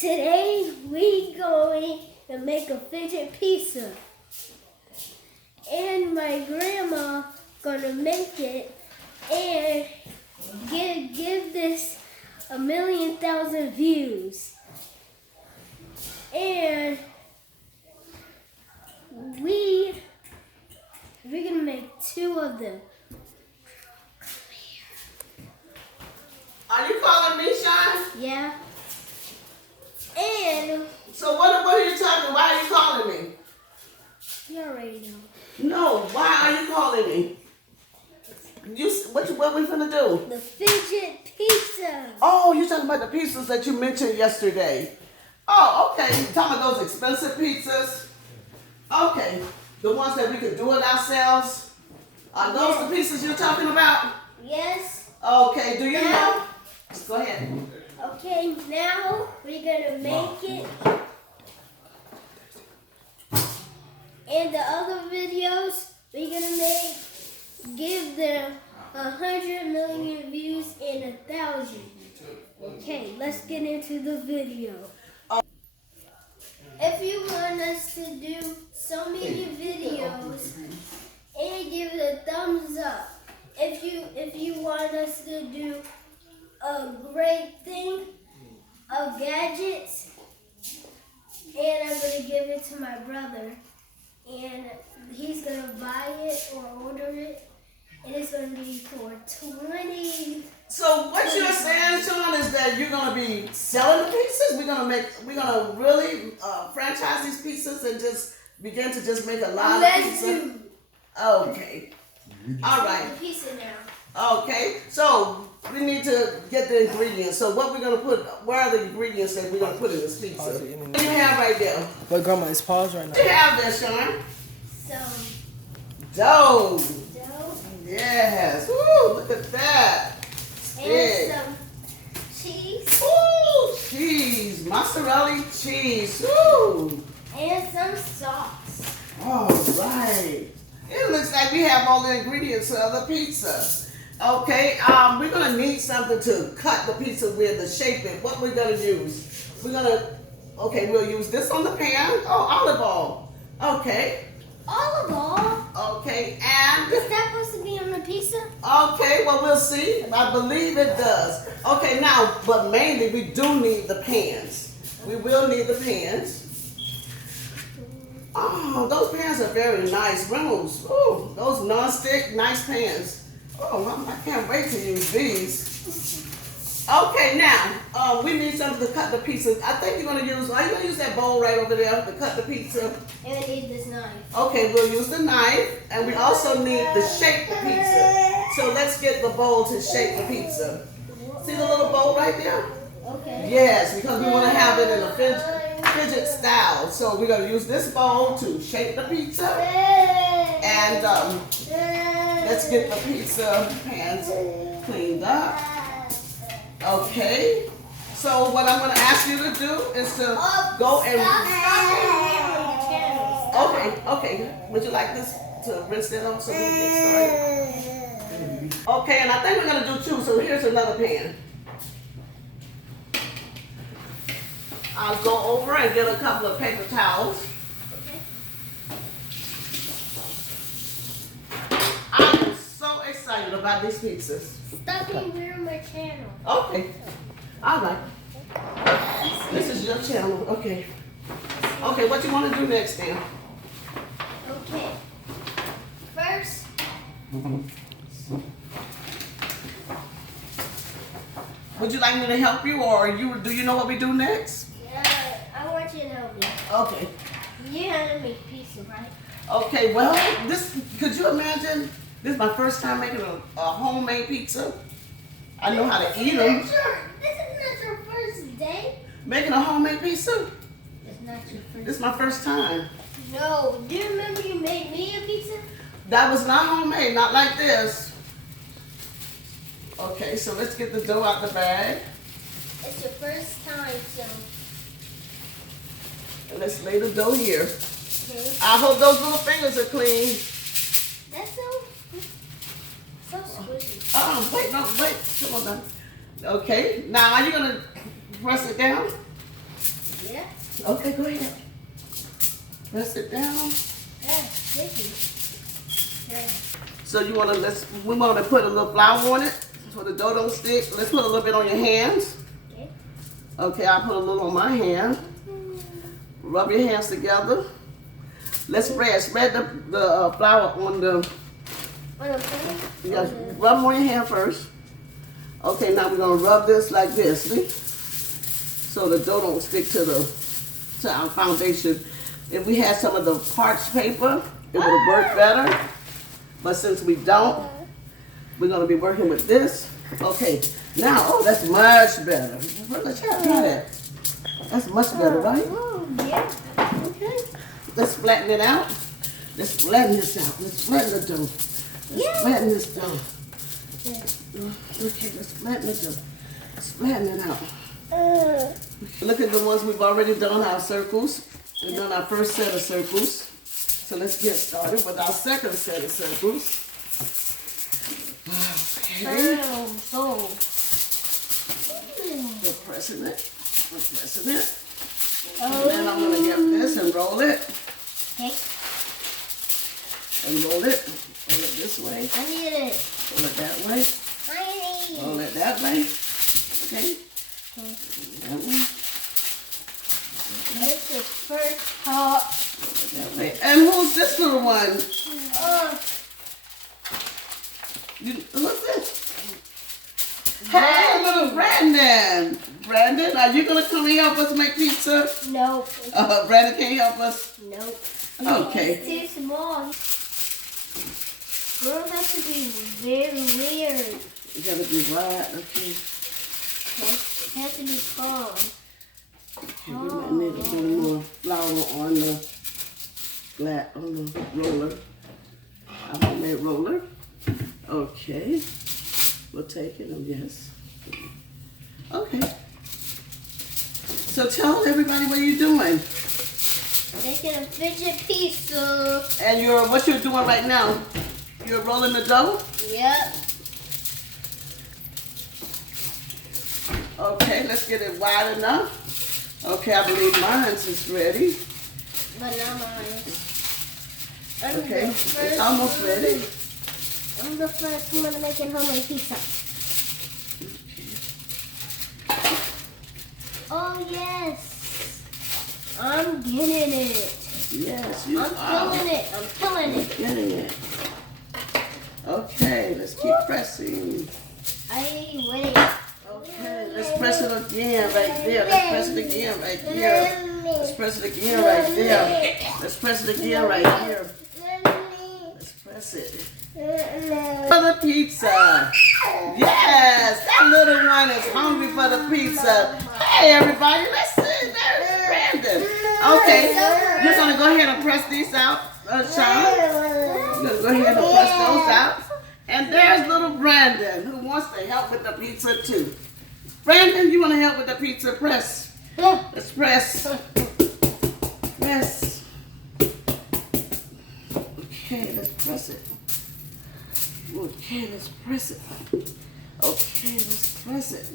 Today we going to make a fidget pizza, and my grandma gonna make it and give this 1,000,000 views, and we're gonna make 2 of them. Are you calling me, Sean? Yeah. And so what are you talking? Why are you calling me? you already know. No, why are you calling me? What we finna do? The fidget pizza. Oh, you talking about the pizzas that you mentioned yesterday? Oh, okay. You talking about those expensive pizzas? Okay, the ones that we could do it ourselves. Are those the pizzas you're talking about? Yes. Okay. Do you know? Go ahead. Okay, now we're gonna make it. And the other videos we're gonna give them 100 million views and 1,000. Okay, let's get into the video. If you want us to do so many videos, and give it a thumbs up. If you want us to do a great thing of gadgets, and I'm gonna give it to my brother, and he's gonna buy it or order it, and it's gonna be for 20. So what you're saying, Sean, is that you're gonna be selling the pizzas? We're gonna really franchise these pizzas and just begin to just make a lot of pizza. Okay. All right. The pizza now. Okay. So we need to get the ingredients. So what we're gonna put? Where are the ingredients that we're gonna put in this pizza? What do you have right there? Wait, Grandma, it's paused right now. What do you have there, Sean? Dough. Dough. Yes. Woo! Look at that. And some cheese. Ooh, cheese, mozzarella cheese. Ooh. And some sauce. All right. It looks like we have all the ingredients of the pizza. Okay, we're gonna need something to cut the pizza with, to shape it. What we're gonna use? We'll use this on the pan. Oh, olive oil. Okay. Olive oil? Okay, and Is that supposed to be on the pizza? okay, well, we'll see. I believe it does. Okay, now, but mainly we do need the pans. We will need the pans. Oh, those pans are very nice. Rose. Oh, those non-stick, nice pans. Oh, I can't wait to use these. Okay, now, we need something to cut the pizza. I think are you gonna use that bowl right over there to cut the pizza? And we need this knife. Okay, we'll use the knife, and we also need to shape the pizza. So let's get the bowl to shape the pizza. See the little bowl right there? Okay. Yes, because we want to have it in a fidget style. So we're going to use this bowl to shape the pizza. And let's get the pizza pans cleaned up. Okay. So what I'm going to ask you to do is to go and... Okay. Would you like this to rinse it on so we can get started? Okay, and I think we're going to do 2. So here's another pan. I'll go over and get a couple of paper towels. I am so excited about these pizzas. Stop being my channel. Okay. All right. This is your channel. Okay. Okay, what you want to do next then? Okay. First, would you like me to help you, or do you know what we do next? I want you to help me. Okay. You know how to make pizza, right? Okay, well, could you imagine? This is my first time making a homemade pizza. I know how to eat them. This is not your first day. Making a homemade pizza? It's not your first. This is my first time. No. Do you remember you made me a pizza? That was not homemade, not like this. Okay, so let's get the dough out the bag. It's your first time, so. And let's lay the dough here. Okay. I hope those little fingers are clean. That's so squishy. Wait, come on down. Okay, now are you gonna press it down? Yeah. Okay, go ahead. Press it down. That's sticky. Yeah. So we want to put a little flour on it so the dough don't stick. Let's put a little bit on your hands. Okay. Okay, I'll put a little on my hand. Rub your hands together. Let's spread the flour on the. Yeah, rub them on your hand first. Okay, now we're gonna rub this like this, see? So the dough don't stick to our foundation. If we had some of the parched paper, it would have worked better. But since we don't, we're gonna be working with this. Okay, now, oh, that's much better. Let's try that. That's much better, right? Oh, yeah. Okay. Let's flatten it out. Let's flatten this out. Let's flatten the dough. Let's flatten this dough. Okay, let's flatten the dough. Let's flatten it out. Look at the ones we've already done, our circles. We've done our first set of circles. So let's get started with our second set of circles. Okay. We're pressing it. We're pressing it. And then I'm going to get this and roll it. Okay. And roll it. Roll it this way. I need it. Roll it that way. I need it. Roll it that way. Okay. That way. That's the first part. That way. And who's this little one? Who's this? Hey, little Brandon. Brandon, are you going to come and help us make pizza? Nope. Brandon can't help us? Nope. Okay. It's too small. Girls have to be very weird. You got to be wide. Okay. It has to be calm. Okay, we might need a little more flour on the roller. I made roller. Okay. We'll take it, yes. Okay. So tell everybody what you're doing. Making a fidget pizza. And what you're doing right now, you're rolling the dough? Yep. Okay, let's get it wide enough. Okay, I believe mine's is ready. But not mine. Okay, it's almost ready. I'm the first one to make it homemade pizza. Oh yes, I'm getting it. Yes, you I'm are. feeling it. I'm feeling it. Getting it. Okay, let's keep pressing. I wait. Okay, let's press it again right there. Let's press it again right there. Let's press it again right there. Let's press it again right here. Let's press it. For the pizza. Yes, that little one is hungry for the pizza. Hey everybody, let's see. There's Brandon. Okay, you're gonna go ahead and press these out, Sean. You're gonna go ahead and press those out. And there's little Brandon who wants to help with the pizza too. Brandon, you want to help with the pizza? Press. Let's press. Press. Okay, let's press it. Okay, let's press it. Okay, let's press it.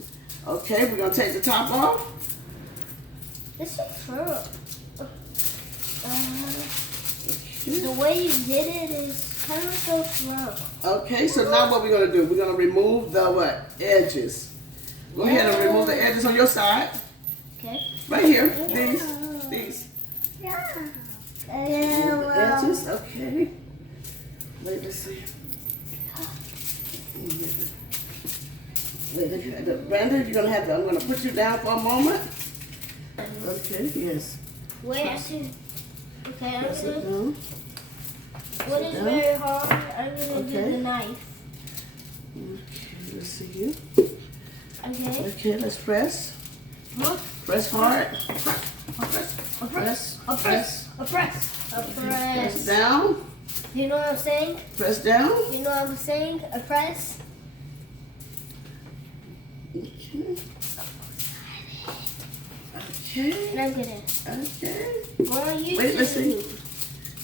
Okay, we're going to take the top off. This is true. The way you did it is kind of so slow. Okay, so now what we're going to do? We're going to remove the what? Edges. Go ahead and remove the edges on your side. Okay. Right here. These. Yeah. Remove the edges. Okay. Wait, let's see. Wait, Brandon, you're going to have to, I'm going to put you down for a moment. Okay, yes. Wait, I see. Okay, I'm Press it going to. down. What is very hard? I'm going to do the knife. Okay, let's see you. Okay. Okay, let's press. Look. Press hard. Press. Press. A press. A press. A Press press. down. You know what I'm saying? Press down. You know what I'm saying? A press. Okay. Okay. And I'm gonna. Okay. Go on YouTube. Wait, let's see.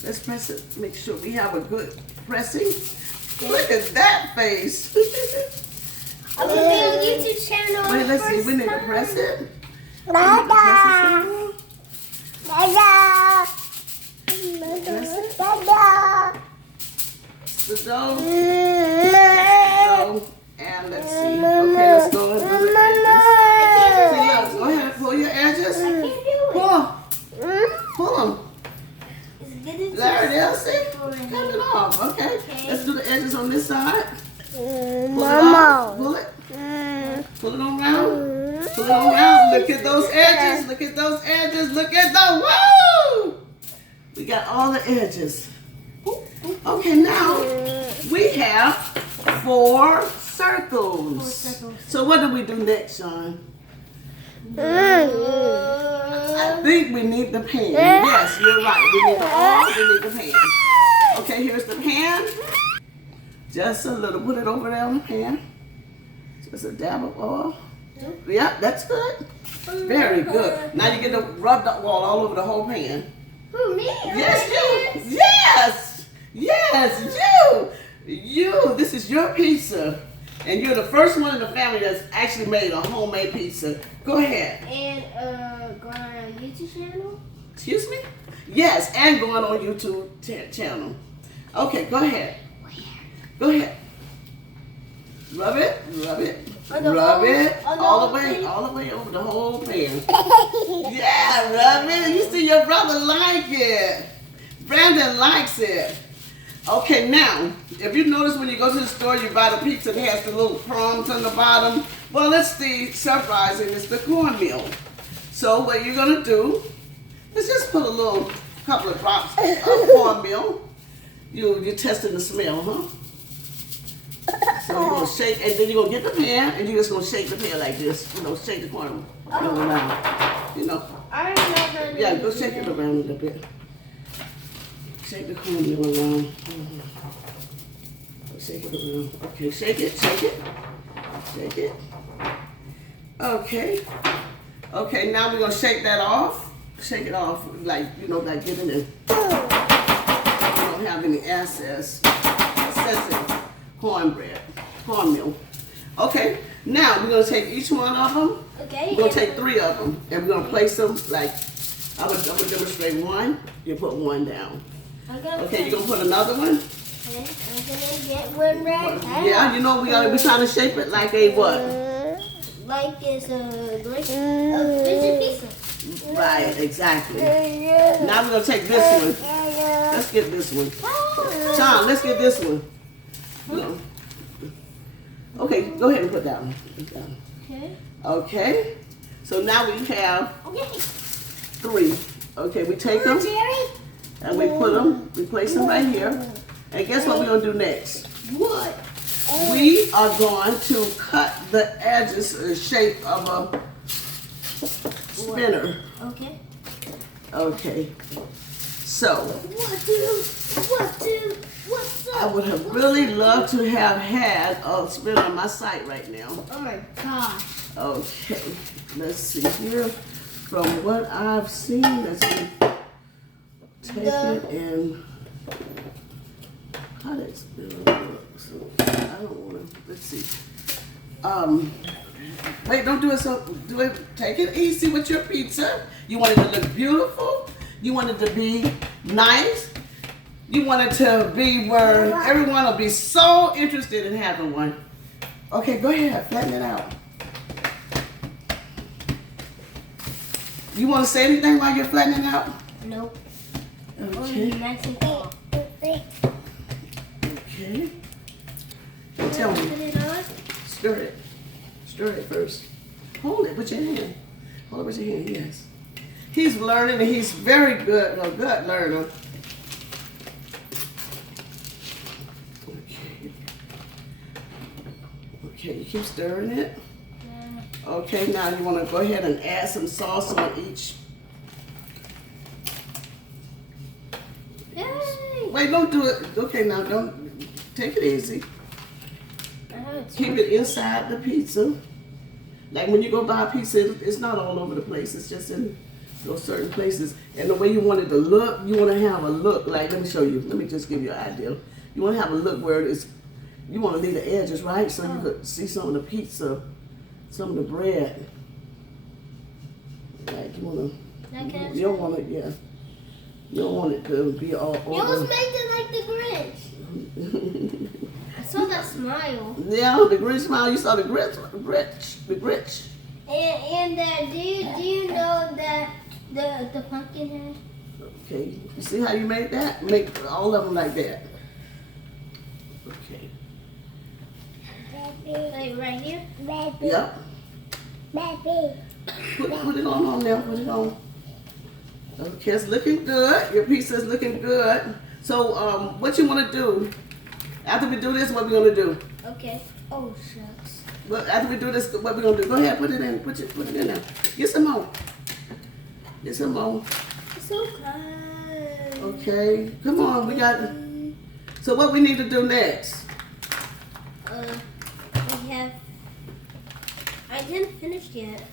Let's press it. Make sure we have a good pressing. Look at that face. I'm gonna be on YouTube channel. Wait, let's see. We need to press it. We need to press it some more. The dough. And let's see. Okay, let's go and do the edges. See, look, go ahead and pull your edges. Pull them. Pull them. There it is. See? Cut it off. Okay. Let's do the edges on this side. Pull it off. Pull it. Pull it on round. Pull it on round. Look at those edges. Look at those edges. Look at the woo! We got all the edges. Okay, now we have 4 circles. So what do we do next, Sean? I think we need the pan. Yes, you're right. We need the pan. Okay, here's the pan. Just a little. Put it over there on the pan. Just a dab of oil. Yep, that's good. Very good. Now you get to rub the oil all over the whole pan. Who, me? Yes, you. Yes. Yes, you. This is your pizza. And you're the first one in the family that's actually made a homemade pizza. Go ahead. And going on our YouTube channel? Excuse me? Yes, and going on YouTube channel. Okay, go ahead. Go ahead. Rub it. Rub it. Rub it all the way over the whole pan. Yeah, rub it. You see your brother like it. Brandon likes it. Okay, now, if you notice when you go to the store, you buy the pizza that has the little crumbs on the bottom. Well, it's the surprising, it's the cornmeal. So what you're gonna do is just put a couple of drops of cornmeal. You're testing the smell, huh? So you're gonna shake, and then you're gonna get the pan, and you're just gonna shake the pan like this. Shake the cornmeal around. I don't know how to Yeah, go shake it around a little bit. Shake the cornmeal around. Shake it around. Okay, shake it. Shake it. Okay. Okay, now we're gonna shake that off. Shake it off, like getting it. You don't have any excessive cornmeal. Okay, now we're gonna take each one of them. Okay. We're gonna take 3 of them, and we're gonna place them like I'm gonna demonstrate one. You put one down. Okay, you're gonna put another one. Okay, I'm gonna get one right now. Yeah, we're trying to shape it like a what? Like it's a fidget pizza. Right, exactly. Now we're gonna take this one. Let's get this one. Sean, let's get this one. No. Okay, go ahead and put that one. Okay. Okay. So now we have 3. Okay, we take them and we put them. We place them right here. And guess what we're gonna do next? What? We are going to cut the edges in the shape of a spinner. Okay. Okay. So What's up? I would have really loved to have had a spinner on my site right now. Oh my gosh. Okay. Let's see here. From what I've seen, let's see. Take it and how that spinner works. So I don't want to. Let's see. Wait, don't do it so. Take it easy with your pizza. You want it to look beautiful. You want it to be nice. You want it to be where everyone will be so interested in having one. Okay, go ahead, flatten it out. You want to say anything while you're flattening out? Nope. Okay. Nice and tall. Okay. Tell me. Put it on. Stir it. Stir it first. Hold it with your hand. Hold it with your hand, yes. He's learning and he's very good, a good learner. Okay. Okay, you keep stirring it. Okay, now you want to go ahead and add some sauce on each. Yay! Wait, don't do it. Okay, now don't. Take it easy. Keep it inside the pizza. Like when you go buy a pizza, it's not all over the place. It's just in those certain places. And the way you want it to look, you want to have a look. Like, let me show you. Let me just give you an idea. You want to have a look where it's, you want to leave the edges, right? So you could see some of the pizza, some of the bread. Like you want to That kind of You don't want it, yeah. You don't want it to be all over. You almost made it like the Grinch. I saw that smile. Yeah, the Grinch smile. You saw the Grinch. And do you know that the pumpkin head? Okay. You see how you made that? Make all of them like that. Okay. Like right here? Yep. Put it on there. Put it on. Okay, it's looking good. Your pizza is looking good. So, what you want to do? After we do this, what we gonna do? Okay. Oh shucks. Well, after we do this, what we gonna do? Go ahead, put it in. Put it in there. Get some more. Get some more. It's so kind. Okay. Come on, we got. So what we need to do next? We have. I didn't finish yet.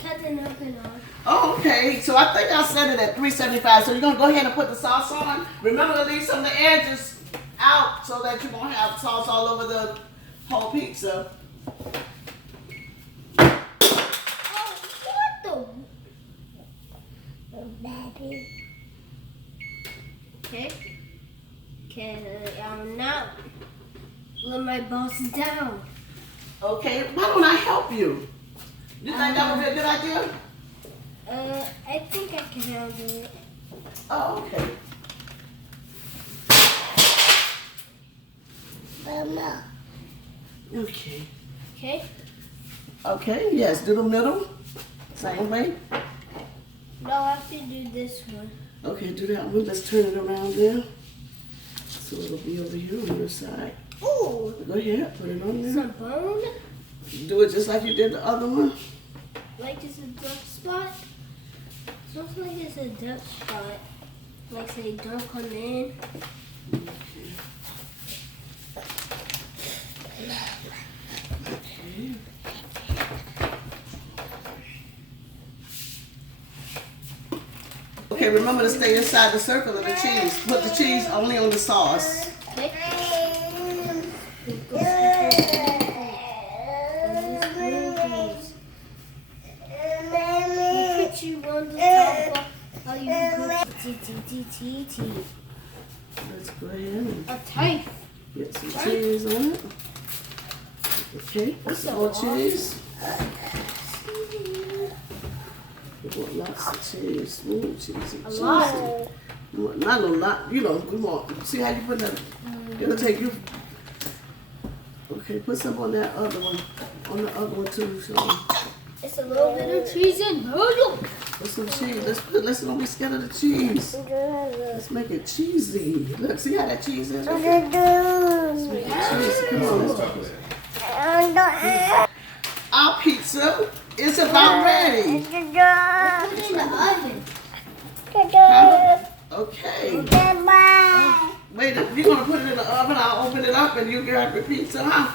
Cutting up and on. Oh, okay. So I think I set it at 375. So you're gonna go ahead and put the sauce on. Remember to leave some of the edges out so that you won't have sauce all over the whole pizza. Oh, what the? Baby. Okay. Okay, I'm not let my boss down. Okay. Why don't I help you? You think that would be a good idea? I think I can handle it. Oh, okay. Mama. Okay. Okay. Okay. Yes. Do the middle. Same way. No, I have to do this one. Okay. Do that one. Let's turn it around there. So it'll be over here on your side. Ooh. Go ahead. Put it on there. Some bone. Do it just like you did the other one. Like it's a dark spot. Looks like it's a dark spot. Like say don't come in. Okay, remember to stay inside the circle of the cheese. Put the cheese only on the sauce. Okay. You want to talk about how you cook Let's go ahead and a type. get some cheese on it. Okay, put some more cheese. We want lots of cheese, smooth cheese, and cheesy. Lot. Not a lot, you know, we want, see how you put that, it'll take you. Okay, put some on that other one, on the other one too, so. It's a little bit of cheese and noodle. Put some cheese, let's don't be scared of the cheese. Let's make it cheesy. Look, see how that cheese is? Let's make it cheesy, come on, let's do it. Our pizza is about ready. Put it in the oven. Huh? Okay. Wait, you're gonna put it in the oven, I'll open it up and you grab your pizza, huh?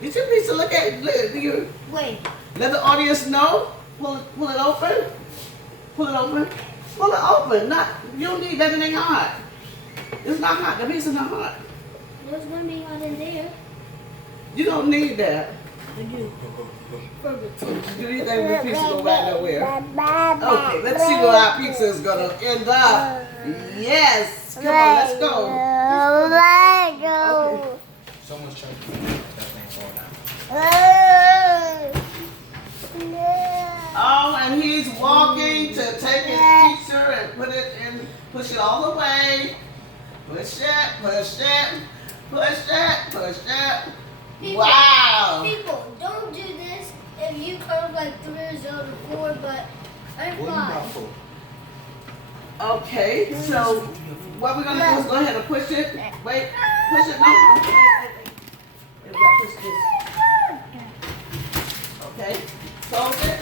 Get your pizza, look at it, look, Wait. let the audience know. Pull it open. Pull it open. Pull it open. Not, you don't need that, it ain't hot. It's not hot, the pizza's not hot. There's gonna be hot in there. You don't need that. I do. For the taste. Do you think the pizza go right nowhere? Okay, let's see where our pizza is gonna end up. Yes, come on, let's go. Okay. Someone's trying to that thing fall down. Oh, and he's walking to take his pizza and put it in, push it all the way. Push it, push it, push it, push it. People, Wow. People, don't do this if you come like 3 years old or 4, but I'm What 5. for? Okay, so what we're gonna do is go ahead and push it. Wait, push it. No. We gotta push this. Okay, close it.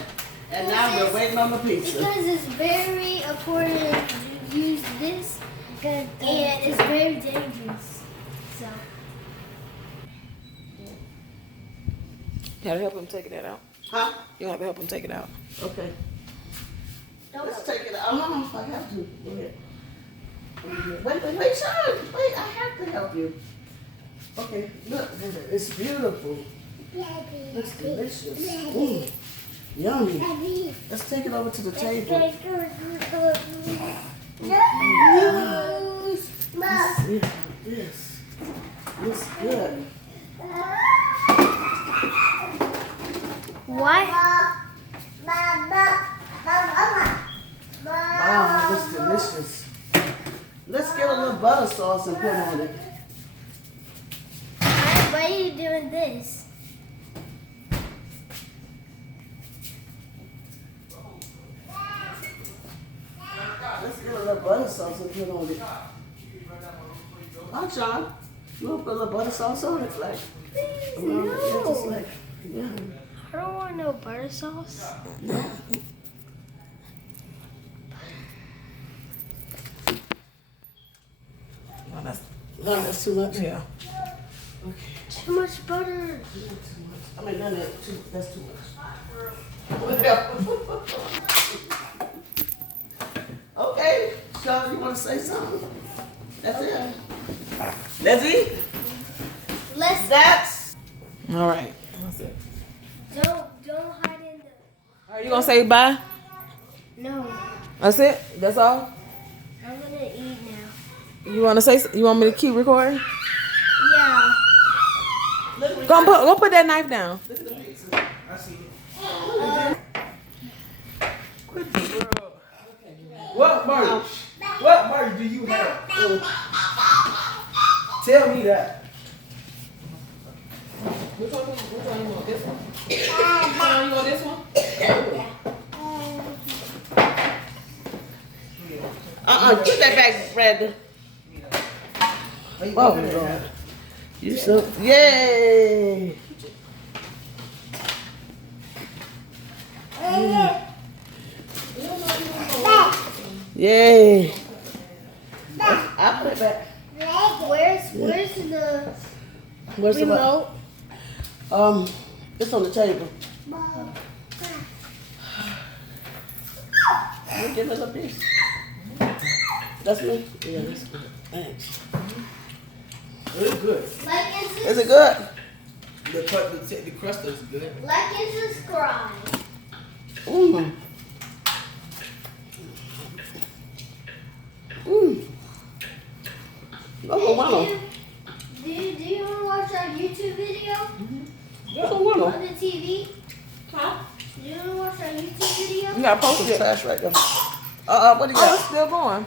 And now we're waiting on the pizza. Because it's very important to use this, and it's very dangerous. So. You gotta help him take that out. Huh? You have to help him take it out. Okay. Don't Let's take it out. I have to. Go ahead. Wait, Sean. Wait, I have to help you. Okay, look, it's beautiful. Looks delicious. Yummy. Let's take it over to the table. Yeah, this looks good. What? Wow, this is delicious. Let's get a little butter sauce and put on it. Why are you doing this? Let's get a little butter sauce and put on it. Hi, John. You want to put a little butter sauce on it? Like, around the edges, like, yeah. I don't want no butter sauce. No, that's too much. Yeah. Okay. Too much butter. Not too much. I mean, no, that's too much. Whatever. Okay, Sean, you want to say something? That's it. Let's eat. That's. All right. That's it. Don't hide in the. Are you gonna say bye? No, That's it. That's all. I'm gonna eat now. You wanna say? You want me to keep recording? Yeah. Go put that knife down. Look at the pizza. I see it. What merch do you have? Tell me that. Which one you want? This one? Which one you want? This one? Put that back, Brandon. Oh, Lord. You so. Yay. Yay. I'll put it back. Where's the Where's the remote? It's on the table. You give us a piece. That's me? Yeah, that's good. Thanks. It's good. Like and Is it good? The crust is good. like and subscribe. Mmm. Mmm. Oh, wow. Do you want to watch our YouTube video Oh, wow. on the TV? Huh? Do you want to watch our YouTube video? You gotta post Put it. trash right there. What do you Oh, got? it's still going.